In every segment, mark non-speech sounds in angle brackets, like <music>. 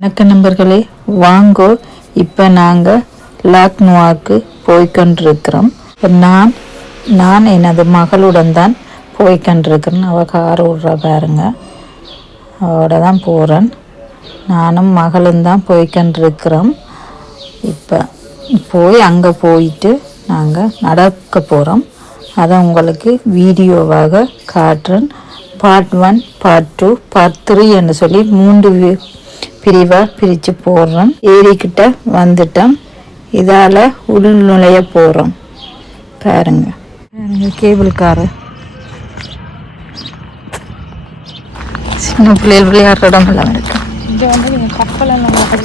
வணக்க நண்பர்களே வாங்கோ இப்போ நாங்கள் லாக்னுவாக்கு போய்கொண்டிருக்கிறோம் நான் நான் எனது மகளுடன் தான் போய்கொண்டிருக்கிறேன் அவள் கார் விட்றா பாருங்க. அவட தான் போகிறேன் நானும் மகளும் தான் போய்கொண்டிருக்கிறோம் இப்போ போய் அங்கே போயிட்டு நாங்கள் நடக்க போகிறோம் அதை உங்களுக்கு வீடியோவாக காட்டுறேன். Part one part two part three என்று சொல்லி மூன்று பிரிவாக பிரித்து போடுறோம். ஏரிக்கிட்ட வந்துட்டோம். இதால் உள் நுழைய போகிறோம் பாருங்க. பாருங்க கேபிள் காரு சின்ன பிள்ளைகள் விளையாடுற இடம் எல்லாம் இருக்கு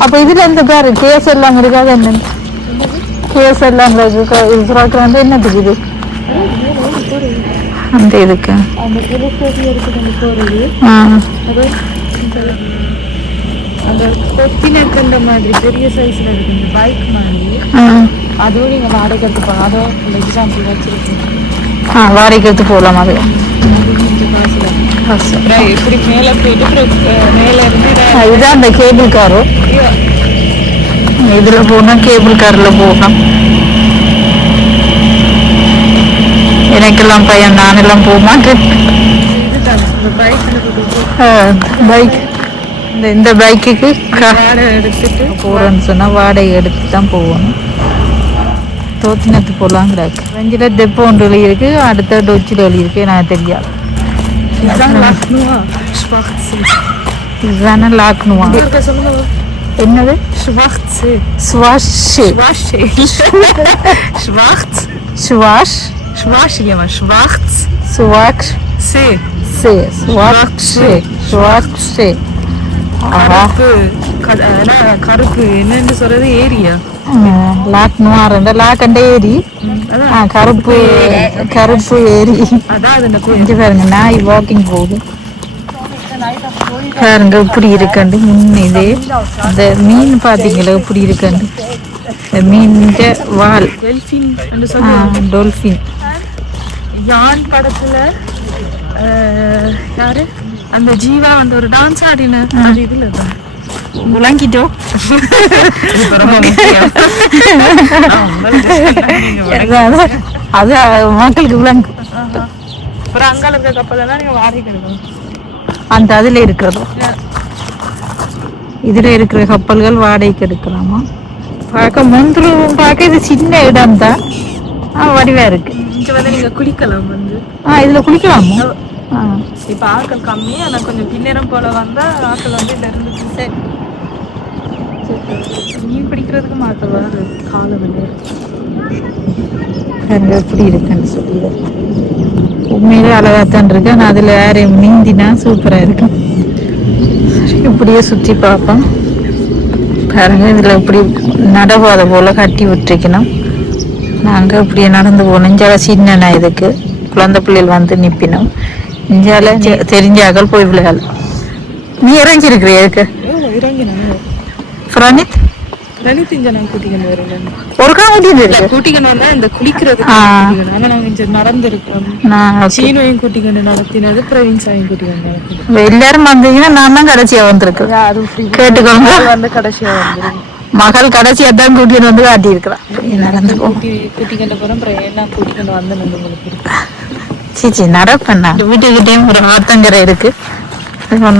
அப்போ இதில் இந்த பேர்? கேஸ் எல்லாம் இருக்காது என்ன? கேஸ் எல்லாம் இஸ்ரோக்கு வந்து என்னத்துக்கு இது அந்த இதுக்கு. அந்த அது இந்த- மாதிரி பெரிய சைஸ்ல இருக்கு. இந்த பைக் மாதிரி. அதுவும் நீங்க வாடகை எடுத்துப்பாங்க அதுவும் இந்த எக்ஸாம்பிள் வச்சிருக்கீங்க ஆ வாடகைக்கு எடுத்து போகலாம் அது. இப்படி மேல போயிட்டு மேல இருந்து இதுதான் அந்த கேபிள் காரு இதில் போகணும் கேபிள் காரில் போகணும். எனக்கெல்லாம் பையன் நானெல்லாம் போக மாட்டேன். பைக் இந்த இந்த பைக்குக்கு வாடகை எடுத்துட்டு போகிறேன்னு சொன்னால் வாடகை எடுத்து தான் போகணும். தோத்தினத்து போகலாம் கிடக்கு. வஞ்சில் தெப்போ ஒன்று வழி இருக்கு அடுத்த டொச்சில் வழி இருக்கு எனக்கு தெரியாது. இதுதான் லக்னோவா என்னது? ஸ்வாக்ஸு ஸ்வாஷே ஸ்வாஷே ஸ்வாஷ் ஸ்வாஷ் இல்லையா ஸ்வாக்ஸ் ஸ்வாக்ஸ் சே. சே. ஸ்வாக்ஷே ஸ்வாக்ஷே ஆஹா கருப்பு கருப்பு என்னன்னு சொல்றது ஏரியா. லாக் நுவார் லாக்கண்ட ஏரி. அதான். ஆ கருப்பு கருப்பு ஏரி. இங்க பாருங்க நாய் வாக்கிங் போகுது. பாருங்க இப்படி இருக்கண்டு. முன்ன இதே இந்த மீன் பாத்தீங்களா இப்படி இருக்கண்டு. இந்த மீன் வால். டொல்பின் யான் படத்துல யாரு? அந்த ஜீவா வந்து ஒரு டான்ஸ் ஆடின <laughs> அது இதுல தான் விளங்கிட்டோம். அது மக்களுக்கு விளங்கு அப்புறம் அங்கால இருக்க கப்பல் எல்லாம் நீங்க வாடகைக்கு எடுக்கணும் அந்த அதுல இருக்கிறது? இதுல இருக்கிற கப்பல்கள் வாடகைக்கு எடுக்கலாமா? பார்க்க முந்திரும் பார்க்க இது சின்ன இடம் தான் வடிவா இருக்கு. இங்க வந்து நீங்க குளிக்கலாம் வந்து. ஆ இதுல குளிக்கலாமா? இப்ப ஆட்கள் கம்மி ஆனா கொஞ்சம் பின்னேரம் போல வந்தா ஆட்கள் வந்து இதுல இருந்து சரி. மீன் பிடிக்கிறதுக்கு வராது. காலம் பாருங்க எப்படி இருக்குன்னு சொல்லி உண்மையிலே அழகாத்தான் இருக்கு. ஆனால் அதில் யாரையும் நீந்தினா சூப்பராக இருக்கும் இப்படியே சுற்றி பார்ப்போம். பாருங்க இதில் இப்படி நடவாத போல கட்டி விட்டுருக்கணும். நாங்கள் இப்படியே நடந்து போனோம் சின்ன இதுக்கு. குழந்தை பிள்ளைகள் வந்து நிப்பினோம். தெரிஞ்ச அகல் போய் விளையாடலாம். நீ இறங்கி இருக்கிறியா இருக்கு ஃப்ரனித் லலித் இங்க நான் கூட்டிக்கணும் வரேன். ஒரு இருக்கு. கூட்டிக்கணும் வந்தா இந்த. கூட்டிக்கணும் ஆனா நாங்க இங்க நடந்திருக்கோம் நான் சீனோயும் கூட்டிக்கணும் நடத்தினது பிரவீன்சாயும் கூட்டிக்கணும் நடத்தினது. எல்லாரும் வந்தீங்கன்னா நான் தான் கடைசியா வந்திருக்கேன். கேட்டுக்கோங்க. வந்து கடைசியா வந்துரும். மகள் கடைசியா தான் கூட்டிட்டு வந்து காட்டி இருக்கிறான் நடந்து கூட்டி கூட்டிக்கிட்ட போறோம். என்ன கூட்டிக்கொண்டு வந்து உங்களுக்கு சீச்சி நடப்பண்ணா. வீட்டுக்கிட்டேயும் ஒரு ஆத்தங்கரை இருக்கு.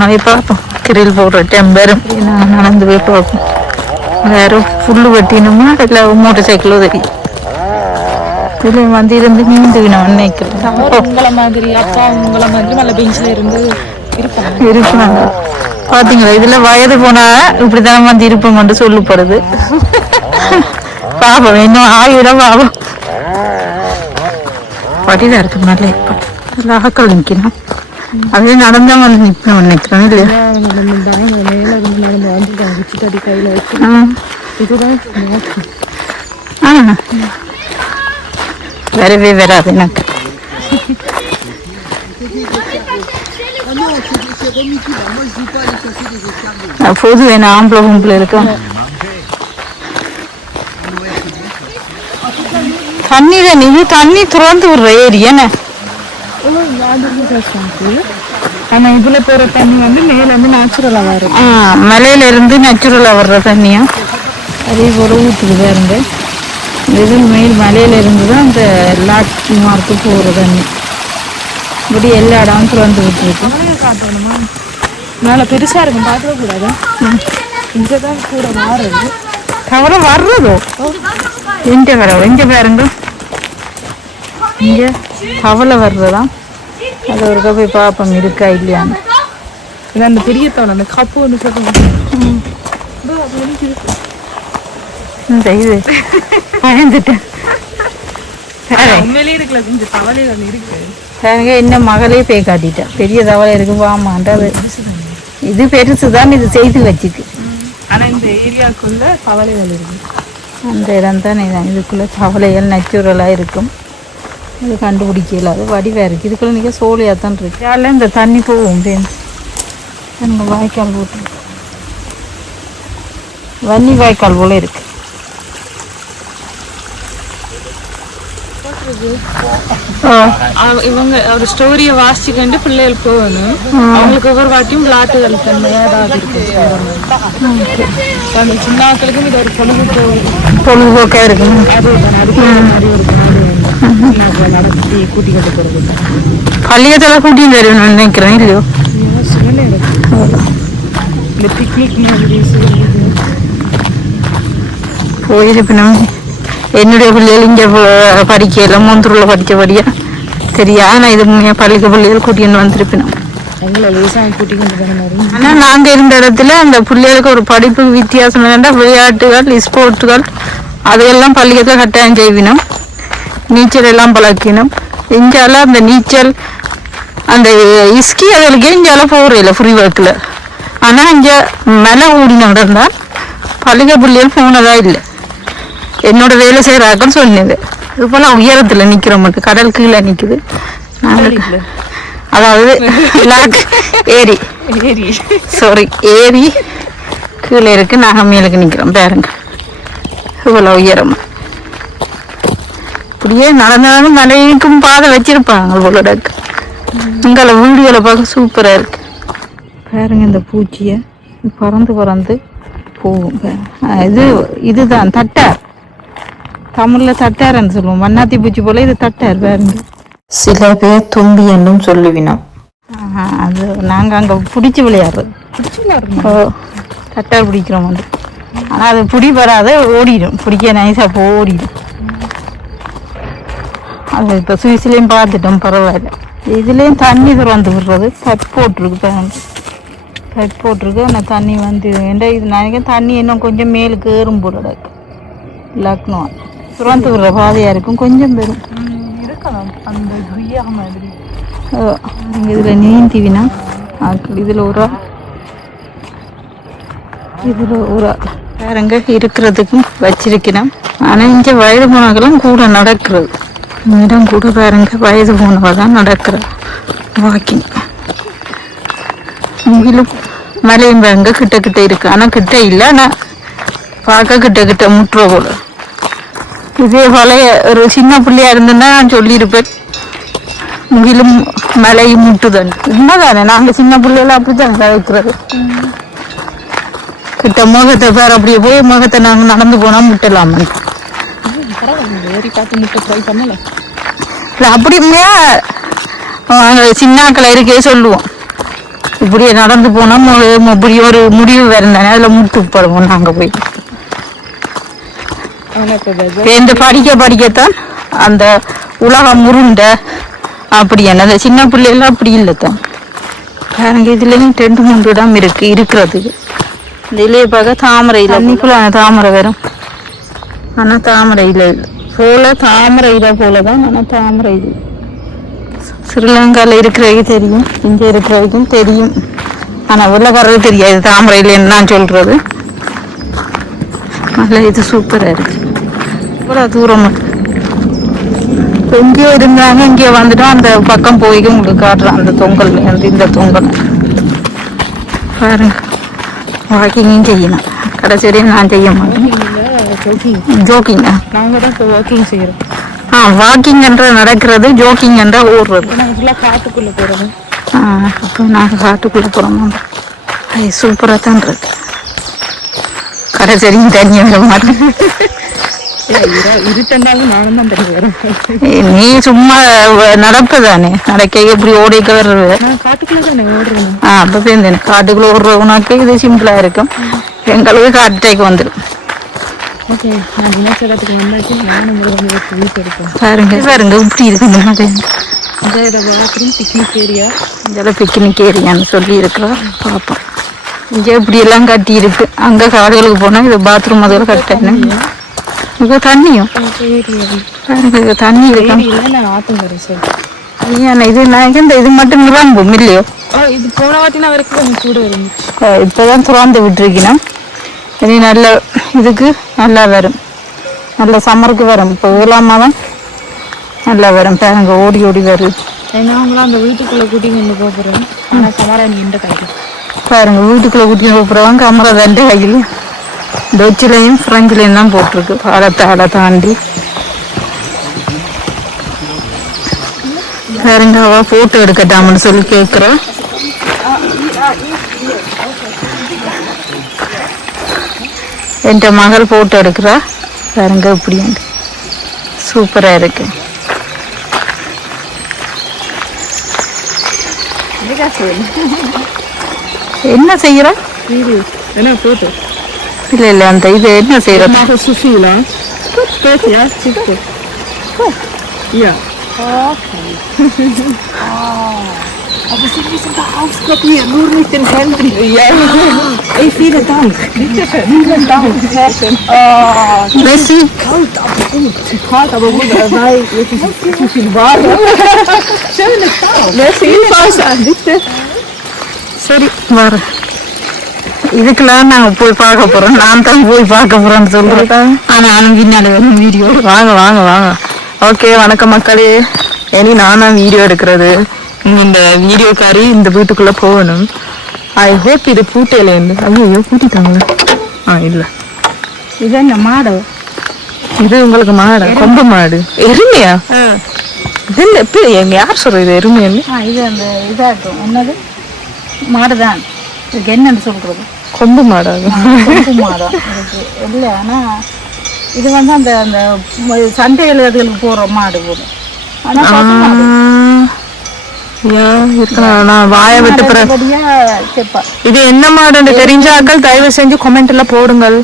நாளைக்கு பார்ப்போம். கிரில் போடுற டெம்பரும் நான் நடந்து போய் பார்ப்போம். வேற புல்லு வெட்டினோமா இல்லை மோட்டர் சைக்கிளோ தெரியும் இதுல வந்து இருந்து நீந்துக்கணும் நினைக்கிறேன் உங்களை மாதிரி அப்பா உங்களை மாதிரி மலை பெஞ்சில இருந்து இருப்பாங்க. இருப்பாங்க. பாத்தீங்களா இதுல வயது போனா இப்படிதான் வந்து இருப்போம் சொல்லப்படுது. <laughs> பாப்போம் இன்னும் ஆயுட பாவம் படிதான் இருக்கு நல்ல இப்ப அதுல ஆக்கள் நிக்கணும் அதே நடந்தா வந்து நிக்கணும் நிக்கிறோம் இல்லையா மேல இருந்து நடந்து வந்து வச்சு தடி கையில வச்சு ஆ. இதுதான் மோசம். ஆ. வரவே வராது எனக்கு பொது வேணும் ஆம்பளை பொம்பளை இருக்கும் தண்ணி தான் இது தண்ணி திறந்து விடுற ஏரி என்ன? ஓ, இந்த ஆண்டு கஷ்டம் ஆனா இதுல போற தண்ணி வந்து மேல வந்து நேச்சுரலா வரும். மலையில இருந்து நேச்சுரலாக வர்ற தண்ணியா? அதே போல் ஊற்றுது பாருங்க இது மேல் மலையில இருந்து தான் அந்த லாக் மார்க்கு போகிற தண்ணி. இப்படி எல்லா இடமும் திறந்து விட்டுருக்கு. காட்டணுமா மேல பெருசா இருக்கும் பார்க்கவே கூடாது இங்கதான் கூட மாறுது தவிர வர்றதோ? எங்க வர எங்க பாருங்க. இங்க தவளை வர்றதா? அது ஒரு போய் பார்ப்போம் இருக்கா இல்லையான்னு. இது அந்த பெரிய தவளை அந்த கப்பு ஒன்று சொல்லுவாங்க இந்த இது பயந்துட்டேன் இருக்குல்ல இந்த தவளை இருக்கு. என்ன மகளே போய் காட்டிட்டா? பெரிய தவளை இருக்கு வாமான்றது இது பெருசு தான் இது செய்து வச்சுக்கு ஆனா இந்த ஏரியாக்குள்ள தவளைகள் இருக்கு. அந்த இடம் தான் இதுக்குள்ளே தவளைகள் நேச்சுரலாக இருக்கும். இது கண்டுபிடிக்கல. அது வடிவாக இருக்குது இதுக்குள்ளே நிற்க சோழியாக தான் இருக்கு. யாரில் இந்த தண்ணி போகும் அந்த வாய்க்கால் போட்டு. வன்னி வாய்க்கால் போல இருக்கு. இவங்க ஒரு ஸ்டோரியை வாசிச்சுக்கிட்டு பிள்ளைகள் போகணும். அவங்களுக்கு ஒவ்வொரு வாட்டியும் விளையாட்டுகள் தன்மையா ஏதாவது இருக்கு. சின்ன இது ஒரு பொழுது போகுது பொழுதுபோக்காக இருக்குங்க அது அது போகிற மாதிரி ஒரு பள்ளியத்தில் கூட்டின்னு வருவேன் நினைக்கிறேன். இல்லையோ போயிருப்பினும் என்னுடைய பிள்ளைகள் இங்கே படிக்கல மூந்தூரில் படித்தபடியா தெரியா? நான் இது பள்ளிக்கு பிள்ளைகள் கூட்டின்னு வந்திருப்பினோம் ஆனால் நாங்கள் இருந்த இடத்துல அந்த பிள்ளைகளுக்கு ஒரு படிப்பு வித்தியாசம் என்னென்னா விளையாட்டுகள் ஸ்போர்ட்டுகள் அதையெல்லாம் பள்ளிக்கத்தில் கட்டாயம் செய்வினோம். நீச்சல் எல்லாம் பழக்கினோம். இங்கால அந்த நீச்சல் அந்த இஸ்கி அதுகளுக்கு இங்கால போகிறதில்ல ஃப்ரீ ஒர்க்கில் ஆனால் இங்கே மலை ஊடி நடந்தால் பள்ளிக்க பிள்ளைகள் போனதா இல்லை. என்னோட வேலை செய்கிறாக்கன்னு சொன்னது இது போல் உயரத்தில் நிற்கிற மட்டும் கடல் கீழே நிற்குது நாங்கள் அதாவது ஏரி. ஏரி. சாரி ஏரி கீழே இருக்கு நாங்கள் மேலுக்கு நிற்கிறோம் பாருங்க. இவ்வளோ உயரமா. இப்படியே நடந்தாலும் மலைக்கும் பாதை வச்சிருப்பாங்க உங்களோட உங்களை வீடியோவில் பார்க்க சூப்பராக இருக்கு. பாருங்க இந்த பூச்சியை. பறந்து பறந்து போகும். இது இதுதான் தட்டார். தமிழில் தட்டார்ன்னு சொல்லுவோம். வண்ணாத்தி பூச்சி போல இது தட்டார் பாருங்க. சில பேர் தும்பி என்றும் சொல்லுவினோம். அது நாங்கள் அங்கே பிடிச்சி விளையாடுறது. பிடிச்சி விளையாடுறோம்? ஓ தட்டார் பிடிக்கிறோம் வந்து. ஆனால் அது பிடி வராது ஓடிடும். பிடிக்க நைஸாக ஓடிடும் அது இப்போ சுவிஸ்லேயும் பார்த்துட்டோம் பரவாயில்ல இதுலேயும் தண்ணி திறந்து விடுறது பைப் போட்டிருக்கு பைப் போட்டிருக்கு ஆனால் தண்ணி வந்து ஏன்டா இது நினைக்கிறேன் தண்ணி இன்னும் கொஞ்சம் மேலுக்கு ஏறும் போல லக்னோ திறந்து விடுற பாதையாக இருக்கும் கொஞ்சம் பெரும் இருக்கலாம் அந்த குய்யா மாதிரி நீங்கள் இதில் நீந்திவினா இதில் ஒரு இதில் ஒரு வேறங்க இருக்கிறதுக்கும் வச்சிருக்கிறேன் ஆனால் இங்கே வயது போனவங்களும் கூட நடக்கிறது இடம் கூட பாருங்க வயது போனவ தான் நடக்கிற வாக்கிங் முகிலும் மலையும் பாருங்க கிட்ட கிட்ட இருக்கு. ஆனால் கிட்ட இல்லை ஆனால் பார்க்க கிட்ட கிட்ட முட்டுற போல. இதே போல ஒரு சின்ன பிள்ளையா இருந்தேன்னா நான் சொல்லியிருப்பேன். முகிலும் மலையும் முட்டுதன் உண்மைதானே நாங்க சின்ன பிள்ளைல அப்படித்தான் கதைக்கிறது கிட்ட முகத்தை பேர் அப்படியே போய் முகத்தை நாங்கள் நடந்து போனா முட்டலாமே பரவாயில்ல ஏறி பார்த்து முட்டை ட்ரை பண்ணல. இல்லை அப்படியுமே அங்க சின்னாக்களை இருக்கே சொல்லுவோம். இப்படியே நடந்து போனா மு- இப்படி ஒரு முடிவு வரந்தானே அதுல முட்டு படுவோம் நாங்க போய். இந்த படிக்க படிக்கத்தான் அந்த உலகம் உருண்டை அப்படி என்ன? அந்த சின்ன பிள்ளைகள் அப்படி இல்லை தான் பாருங்க இதுலேயும் ரெண்டு மூன்று இடம் இருக்கு இருக்கிறதுக்கு. இந்த இலையை பார்க்க தாமரையில் தண்ணிக்குள்ள தாமரை வரும் ஆனால் தாமரை இல்லை. போல தாமரை இலை போல தான் ஆனால் தாமரை இல்லை ஸ்ரீலங்காவில் இருக்கிறது தெரியும். இங்கே இருக்கிறதுக்கும் தெரியும். ஆனால் உள்ளக்காரது தெரியாது. தாமரை இல்லைன்னு நான் சொல்கிறது நல்ல இது சூப்பராக இருக்கு. இவ்வளோ தூரம் எங்கேயோ இருந்தாங்க இங்கே வந்துட்டோம். அந்த பக்கம் போய் உங்களுக்கு காட்டுறேன். அந்த தொங்கல் அந்த இந்த தொங்கல். பாருங்க. வாக்கிங்கும் செய்யணும். கடைசி நான் செய்ய மாட்டேன். ஜோக்கிங் ஜோக்கிங்கா நாங்கள் தான் இப்போ வாக்கிங் செய்கிறோம் ஆ வாக்கிங் என்ற நடக்கிறது ஜோக்கிங் என்ற ஓடுறது. நாங்கள் ஃபுல்லாக காட்டுக்குள்ளே போகிறோம் அப்போ நாங்கள் காட்டுக்குள்ளே போகிறோம் அது சூப்பராக தான் இருக்கு. கடை சரிங்க தண்ணி வர மாட்டேன் தான் நீ சும்மா நடப்பதானே நடக்க எப்படி ஓடிக்க வர்றது? தானே அப்போ பேருந்தேன் காட்டுக்குள்ளே ஓடுறவனாக்கு இது சிம்பிளாக இருக்கும். எங்களுக்கு காட்டைக்கு வந்துடும் ஓகே நான் தினச்சலத்துக்கு வந்தாச்சு. நானும் உங்களுக்கு வீட்டு எடுப்பேன் பாருங்க. பாருங்க இப்படி இருக்கு வளர்க்குறேன் பிக்னிக் ஏரியா இதெல்லாம் பிக்னிக் ஏரியான்னு சொல்லி இருக்கிறோம் பார்ப்போம் இங்கே இப்படி எல்லாம் கட்டி இருக்கு அங்கே காடுகளுக்கு போனால் இது பாத்ரூம் அதில் கட்டணும். இங்கே தண்ணியும் ஏரியா பாருங்க தண்ணி ஏன் இது நான் இந்த இது மட்டும் நிரம்பும் இல்லையோ? ஆ இது போன வாட்டினா வரைக்கும் கூட இருந்துச்சு. இப்பதான் திறந்து விட்டுருக்கணும் இனி நல்ல இதுக்கு நல்லா வரும். நல்ல சம்மருக்கு வரும். இப்போ ஏழாம் மாதம் நல்லா வரும். பாருங்க ஓடி ஓடி வருது. நான் உங்களை அந்த வீட்டுக்குள்ள கூட்டிட்டு வந்து போகிறேன் ஆனால் சமாராணி எந்த பாருங்க வீட்டுக்குள்ள குட்டி போகிறவங்க கமரா தண்டு கையில். டொச்சிலையும் ஃப்ரெஞ்சிலையும் தான் போட்டிருக்கு. பாலத்தால தாண்டி. பாருங்க அவ போட்டோ எடுக்கட்டாமன்னு சொல்லி கேட்குறோம் என் மகள் போட்டோ எடுக்கிறா. பாருங்க இப்படி சூப்பரா இருக்கு. என்ன செய்யற? என்ன போட்டு இல்ல இல்ல அந்த இது என்ன செய்யற? Mama Sofila. Spät, ja, siehst <laughs> du. Ja. Okay. Aber Sie müssen da ausprobieren, nur mit den Händen. Ja. Ey, vielen Dank. Bitte schön. Vielen Dank. Sehr schön. Oh, Messi kalt, aber gut. Kalt, aber gut, äh, weil es ist zu viel warm. Schöne Tag. Merci. Spaß, bitte. சரி வர இதுக்கெல்லாம் நாங்க போய் பார்க்க போறோம் நான் தான் போய் பார்க்க போறேன்னு சொல்றேன் ஆனா நானும் பின்னாடி வரும் வீடியோ வாங்க வாங்க வாங்க ஓகே வணக்கம் மக்களே. இனி நானா வீடியோ எடுக்கிறது. இந்த வீடியோக்காரி இந்த வீட்டுக்குள்ள போகணும். ஐ ஹோப் இது பூட்டையிலேருந்து ஐயோ பூட்டிட்டாங்களே. ஆ இல்ல. இது என்ன மாடு? இது உங்களுக்கு மாடா? கொம்பு மாடு. எருமையா? இது இல்ல இப்ப எங்க யார் சொல்றது? இது எருமைன்னு இது அந்த இதாட்டும் என்னது? மாடுதான். இதுக்கு என்னன்னு சொல்றது? கொம்பு மாடா அது? கொம்பு மாடம் இல்லை ஆனா இது வந்து அந்த அந்த சந்தைகள் அதுகளுக்கு போற மாடு நான் வாயை விட்டு இது என்ன மாடுன்னு தெரிஞ்ச ஆட்கள் தயவு செஞ்சு கமெண்ட்ல போடுங்கள்.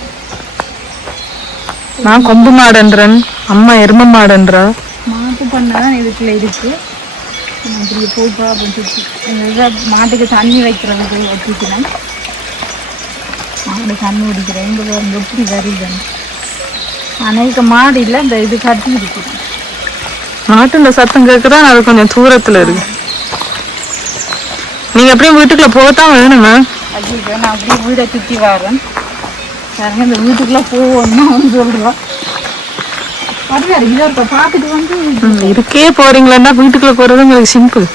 நான் கொம்பு மாடுன்றேன். அம்மா எரும மாடுன்றா. மாட்டு பண்ணை தான் இதுக்குள்ள இருக்கு. இப்படி அப்படின்னு சொல்லி மாட்டுக்கு தண்ணி வைக்கிறதுக்கு வச்சுக்கிறேன் மாடு தண்ணி குடிக்கிறேன். வந்து எப்படி வருதுன்னு. அநேக மாடு இல்லை இந்த இது கட்டி இருக்குது மாட்டுல சத்தம் கேக்குதா? அது கொஞ்சம் தூரத்துல இருக்கு. நீங்க எப்படியும் வீட்டுக்குள்ள போகத்தான் வேணுமே ஐயோ நான் அப்படியே வீடை சுற்றி வரேன். பாருங்க இந்த வீட்டுக்குள்ளே போவோம்னா வந்து சொல்கிறோம் பார்த்துட்டு வந்து ம், இதுக்கே போறீங்களா வீட்டுக்குள்ள போறது உங்களுக்கு சிம்பிள்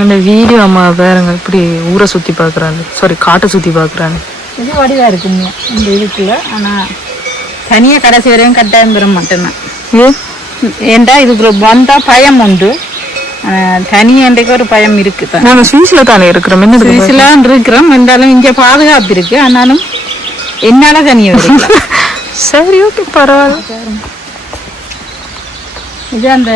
அந்த வீடியோ அம்மா பாருங்க இப்படி ஊரை சுத்தி பாக்குறாங்க சாரி காட்டை சுத்தி பாக்குறாங்க இது வடிவாக இருக்குங்க இந்த இதுக்குள்ள. ஆனால் தனியாக கடைசி வரையும் கட்டாயம் பெற மாட்டேன் நான் ஏ ஏன்டா இதுக்குள்ள வந்தா பயம் உண்டு. தனியாண்டைக்கு ஒரு பயம் இருக்கு தான். நாங்க ஸ்வீஸ்ல தானே இருக்கிறோம் என்ன இதுக்கு? சுவிஸ்லாம் இருக்கிறோம் இருந்தாலும் இங்க பாதுகாப்பு இருக்கு ஆனாலும் என்னால தனியா இருக்கு <laughs> சரி ஓகே பரவாயில்ல. அந்த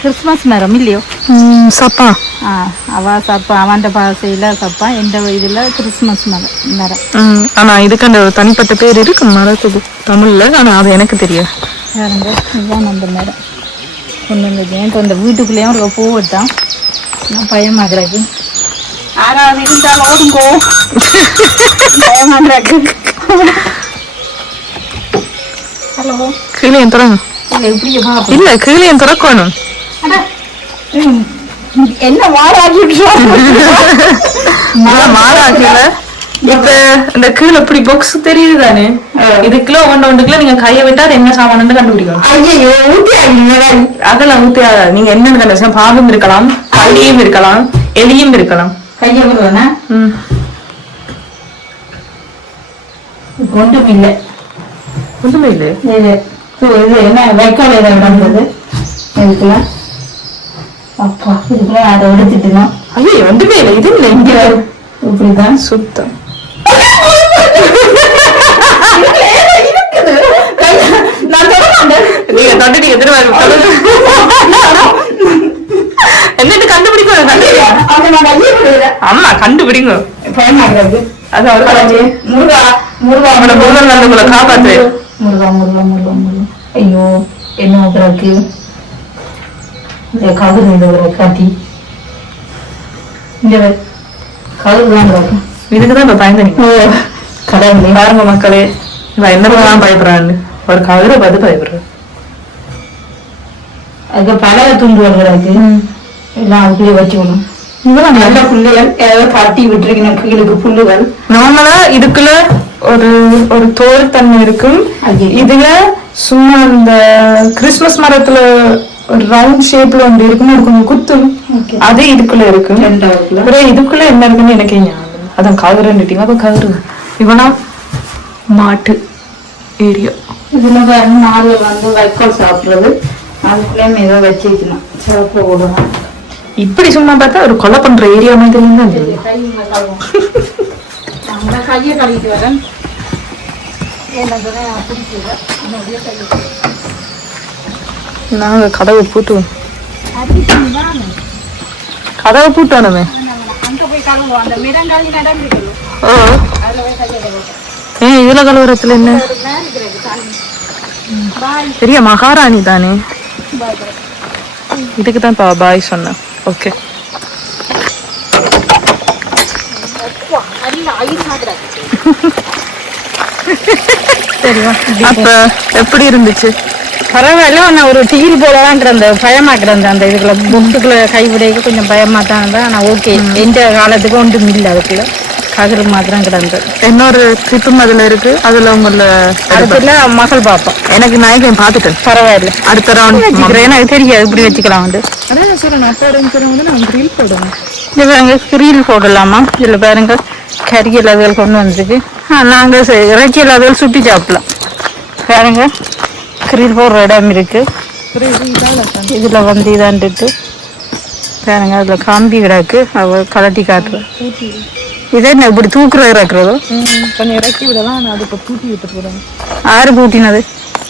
கிறிஸ்மஸ் மரம் இல்லையோ? ம், சப்பா. ஆ அவ சப்பா அவன் பாசையில சப்பா எந்த இதுல கிறிஸ்மஸ் மரம் மரம். ம், ஆனா இதுக்கு அந்த தனிப்பட்ட பேர் இருக்கு மரத்துக்கு. தமிழ்ல ஆனா அது எனக்கு தெரியாது. பாருங்க இதுதான் அந்த மரம். கொண்டு வந்திருக்கேன் இப்போ இந்த வீட்டுக்குள்ளேயும் ஒரு பூ விட்டான் நான் பயமா கிடக்கு ஆறாவது இருந்தாலும் ஓடுங்கோ பயமா கிடக்கு ஹலோ. கீழே திறங்க இல்லை கீழே திறக்கணும் என்ன மாலாக்கீழ இப்ப இந்த கீழே இப்படி பாக்ஸ் தெரியுது தானே இது கிலோ ஒன்று ஒன்று கிலோ நீங்க கையை விட்டா அது என்ன சாமான்னு கண்டுபிடிக்கணும். அதெல்லாம் ஊத்தி நீங்க என்னன்னு கண்டுபிடிச்சா பாம்பும் இருக்கலாம் பள்ளியும் இருக்கலாம் எலியும் இருக்கலாம். கையை விடுவேனா. ஒன்றும் இல்லை. இல்லை. இது என்ன வைக்கோல் இதை விடுறது இதுக்கெல்லாம் அப்பா இதுக்குள்ள அதை எடுத்துட்டுனா ஐயோ ஒன்றுமே இல்லை. இது இல்லை. இங்க இப்படிதான். சுத்தம். நீங்க நான் கையை விடுறேன் ஆமா கண்டுபிடிங்க. அது முருகா முருகா முருகன் வந்து உங்களை காப்பாத்து. முருகா முருகா முருகா முருகா. ஐயோ என்ன கிடக்கு இந்த கவுரு இந்த காட்டி. இந்த கவுரு தான் கிடக்கு இதுக்குதான் இப்ப பயந்து கடவுளே பாருங்க மக்களே. இவன் என்னதான் பயப்படுறான்னு. ஒரு கவிரை பார்த்து பயப்படுறான். அதுக்கு பல துண்டுகள் கிடக்கு எல்லாம் அப்படியே வச்சுக்கணும். இவன் நல்ல புள்ளைகள் ஏதாவது கட்டி விட்டுருக்கணும் கீழுக்கு புல்லுகள். நார்மலா இதுக்குள்ள ஒரு ஒரு தோல் தன்மை இருக்கும். இதுல சும்மா இந்த கிறிஸ்மஸ் மரத்துல ஒரு ரவுண்ட் ஷேப்ல ஒன்று இருக்கும் கொஞ்சம் குத்தும். அது இதுக்குள்ள இருக்கும். இதுக்குள்ள என்ன இருக்குன்னு எனக்கு ஞாபகம். அதான் கவருன்னுட்டீங்க அப்ப கவரு. இவனா மாட்டு ஏரியா இதுல மாடுகள் வந்து வைக்கோல் சாப்பிடுறது. அதுக்குள்ளேயும் ஏதோ வச்சுக்கணும். சிறப்பு விடணும் இப்படி சும்மா பார்த்தா ஒரு கொலை பண்ற ஏரியா மாதிரி நம்ம கையை கழுவிட்டு வரேன். நாங்க கதவை பூட்டுவோம் கதவை பூட்டானுமே ஓ ஏன் இதுல கலவரத்துல என்ன? பெரிய மகாராணி தானே? இதுக்கு தான் பா பாய் சொன்னேன். ஓகே <laughs> அப்ப எப்படி இருந்துச்சு? பரவாயில்ல நான் ஒரு டிகிரி போலதான் கிடந்த பயமா கிடந்த அந்த இதுக்குள்ள புக்குக்குள்ள கைவிடைக்கு கொஞ்சம் பயமா தான் இருந்தேன் ஆனா ஓகே எந்த காலத்துக்கும் ஒன்றும் இல்லை அதுக்குள்ள. கதிர் மாத்திரம் கிடந்தது இன்னொரு ட்ரிப்பும் அதுல இருக்கு. அதுல உங்கள அதுக்குள்ள மகள் பார்ப்போம் எனக்கு நாயகன் பார்த்துட்டேன் பரவாயில்ல. அடுத்த ரவுண்ட் வச்சுக்கிறேன்? எனக்கு தெரியாது. இப்படி வச்சுக்கலாம் வந்து. அதான் சொல்றேன் அப்போ வந்து நான் ரீல் போடுவேன். இது பாருங்க கிரீல் போடலாமா? இதில் பாருங்க கறியல் அதுகள் கொண்டு வந்திருக்கு. நாங்கள் இறைச்சியல் அதுகள் சுட்டி சாப்பிடலாம். பாருங்க கிரீல் போடுற இடம் இருக்கு. இதில் வந்து இதாண்டுட்டு பாருங்க அதில் கம்பி கிடக்கு அவ கலட்டி காட்டுறேன். இதே என்ன இப்படி தூக்குற இறக்குறதோ கொஞ்சம் இறக்கி விடலாம் நான் அது இப்போ பூட்டி விட்டு போறேன். ஆறு பூட்டினது?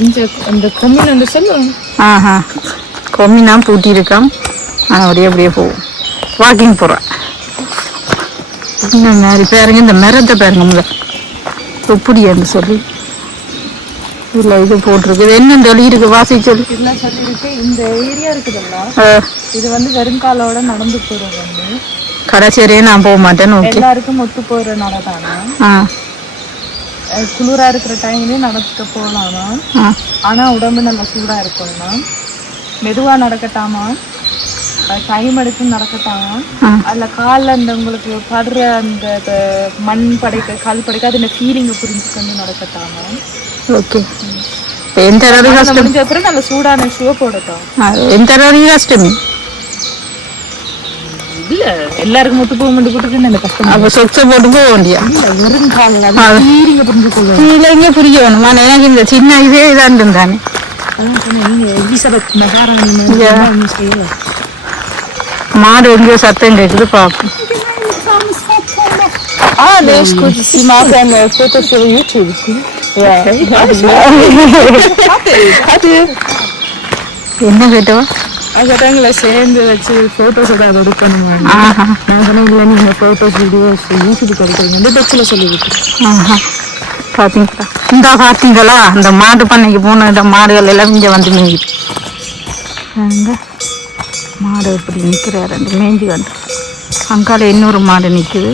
இந்த இந்த கொம்மின் அந்த சொல்லுவேன் ஆஹா கொம்மினா பூட்டி இருக்கான் ஆனால் அப்படியே அப்படியே போகும் வாக்கிங் போகிறேன் இந்த மாதிரி பாருங்க இந்த மரத்தை பாருங்க முதல் எப்படி என்று சொல்லி இல்லை இது போட்டிருக்கு என்ன சொல்லி இருக்கு? வாசி சொல்லி. இதெல்லாம் சொல்லியிருக்கு? இந்த ஏரியா இருக்குதுல்ல இது வந்து வெறுங்காலோட நடந்து போறது வந்து. கடைசியரே நான் போக மாட்டேன்னு ஓகே. எல்லாருக்கும் ஒத்து போறதுனால தானே. ஆ. அஹ் குளிரா இருக்கிற டைம்லயும் நடக்க போகலாமா? ஆ. ஆனா உடம்பு நல்லா சூடா இருக்கணுமா மெதுவா நடக்கட்டாமா? டைம் எடுத்து நடக்கட்டாமா ஆ. அதுல கால்ல அந்த உங்களுக்கு படுற அந்த அந்த மண் படைக்க கால் படைக்க அது ஃபீலிங்கை புரிஞ்சுக்கொண்டு நடக்கட்டாமா ஓகே ఎంత రోజు அது கஷ்டம் முடிஞ்ச அப்புறம் நல்ல சூடான ஷூ போடட்டும் ఎంత రోజు கஷ்டம் இல்ல எல்லாருக்கும் ஒத்து போக மாட்டேன் போட்டு அந்த கஷ்டம் அப்போ சொக்ஸை போட்டு போக வேண்டியா வெறுங்கால ஃபீலிங்கை புரிஞ்சுக்கோங்க கீழே புரிய வேணும் ஆனா எனக்கு இந்த சின்ன இதே இதான் இருந்தானே அதான் சொன்னேன் நீங்க எலிசபெத் மகாராணி மாடு எங்கேயோ சத்தம் கேட்குது பார்ப்போம் Ah. Sie Fotos für YouTube. Ja. என்ன கேட்டவா? அங்கதாங்கள சேர்ந்து வச்சு போட்டோஸ் ஏதாவது எடுக்கணும் ஆஹா. நான் சொன்னேன் இல்லை நீங்க போட்டோஸ் வீடியோஸ் யூடியூப் கிடைக்கிறீங்க இந்த டச்சில் சொல்லிவிட்டு ஆஹா. பார்த்தீங்களா இந்த பார்த்தீங்களா அந்த மாடு பண்ணைக்கு போன இந்த மாடுகள் எல்லாம் இங்கே வந்து அங்க. மாடு இப்படி நிற்கிற ரெண்டு மேய்ஞ்சி வந்து. அங்கால இன்னொரு மாடு நிற்குது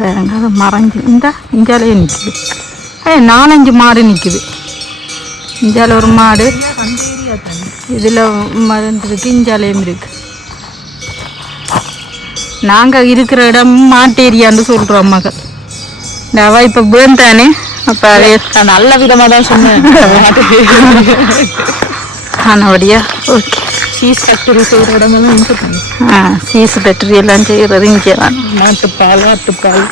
வேறங்க அது மறைஞ்சு. இந்த இஞ்சாலே நிற்குது ஏ நாலஞ்சு மாடு நிற்குது இஞ்சால ஒரு மாடு. இதில் மருந்து இருக்கு இஞ்சாலையும் இருக்கு. நாங்கள் இருக்கிற இடம் மாட்டு ஏரியான்னு சொல்கிறோம் மகள் இந்த அவ இப்போ பேந்தானே அப்போ நல்ல விதமா தான் சொன்னேன். <laughs> ஆனபடியா ஓகே. சீஸ் ஃபேக்டரி செய்கிற இடமெல்லாம் ஆ சீஸ் பேட்டரி எல்லாம் செய்கிறது இங்கே தான். மாட்டுப்பால் ஆட்டுப்பால்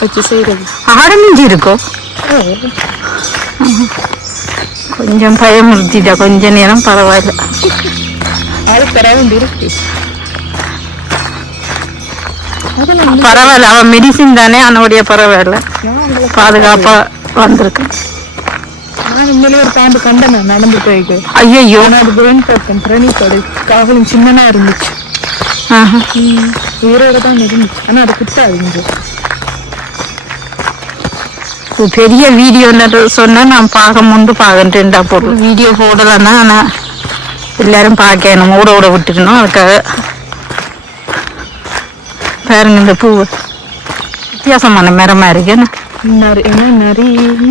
வச்சு செய்கிறது ஆடு மிஞ்சி இருக்கோ? கொஞ்சம் பயமுறுத்திட்டா கொஞ்ச நேரம் பரவாயில்ல. அது தராது இருக்கு. பரவாயில்ல அவன் மெடிசின் தானே அவனுடைய பரவாயில்ல. பாதுகாப்பா வந்திருக்கு நான் உண்மையிலேயே ஒரு பாம்பு கண்டேன் நான் நடந்து போயிட்டு. ஐயோ ஆனா அது பிரெயின் பர்சன் பிரணீத்தோட காவலும் சின்னனா இருந்துச்சு உயிரோட தான் இருந்துச்சு. ஆனா அது குத்தாது இங்க பெரிய வீடியோ சொன்னா நான் பார்க்க முண்டு பார்க்கன்றா போடுறேன் வீடியோ போடலன்னா ஆனால் எல்லாரும் பார்க்கணும் ஓட ஓட விட்டுக்கணும் அதுக்காக. பாருங்க இந்த பூ. வித்தியாசமான மரமா இருக்கு என்ன? நரி ஏன்னா நிறைய இருக்கு